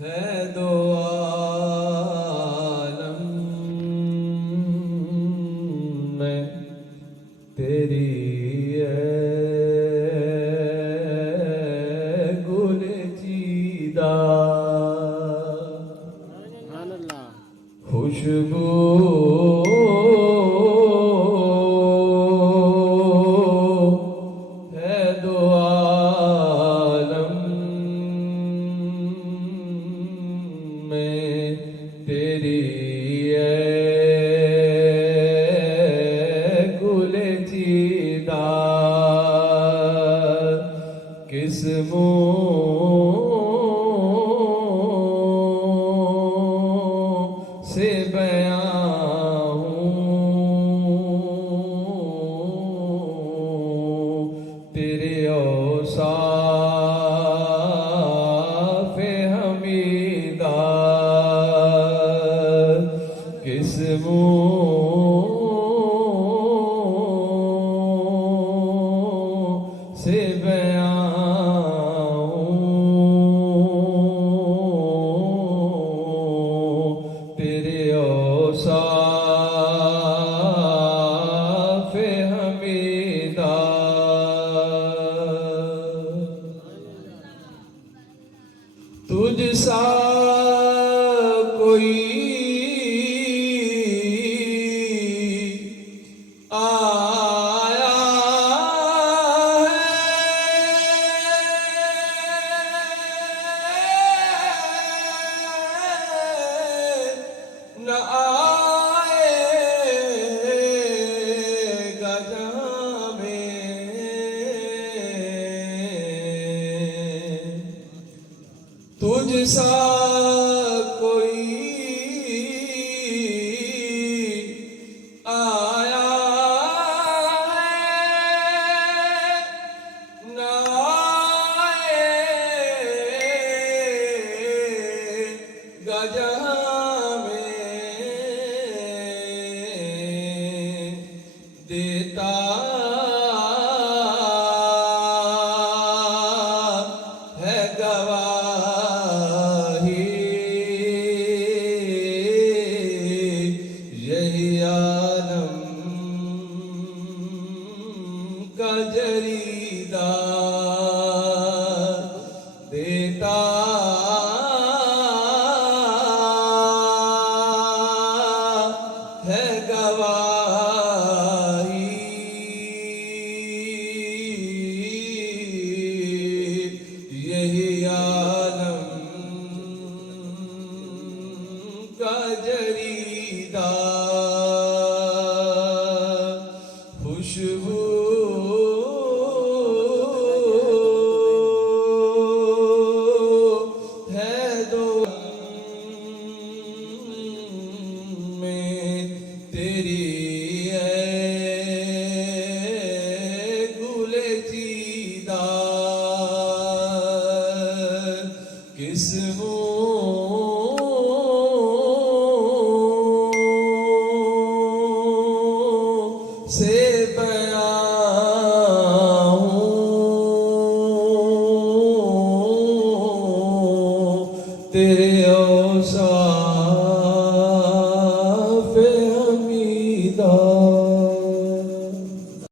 है दो आलम में तेरी गुल चीदा खुशबू है दो आलम में तेरी गुल चीदा किस मुँह से बयां हूँ तेरे औसाफ़े हमीदा किस मुँह से बयां हूँ तेरे औसाफ़े हमीदा तुझ सा कोई आया है न आएगा जहाँ में तुझ सा कोई आया है न आएगा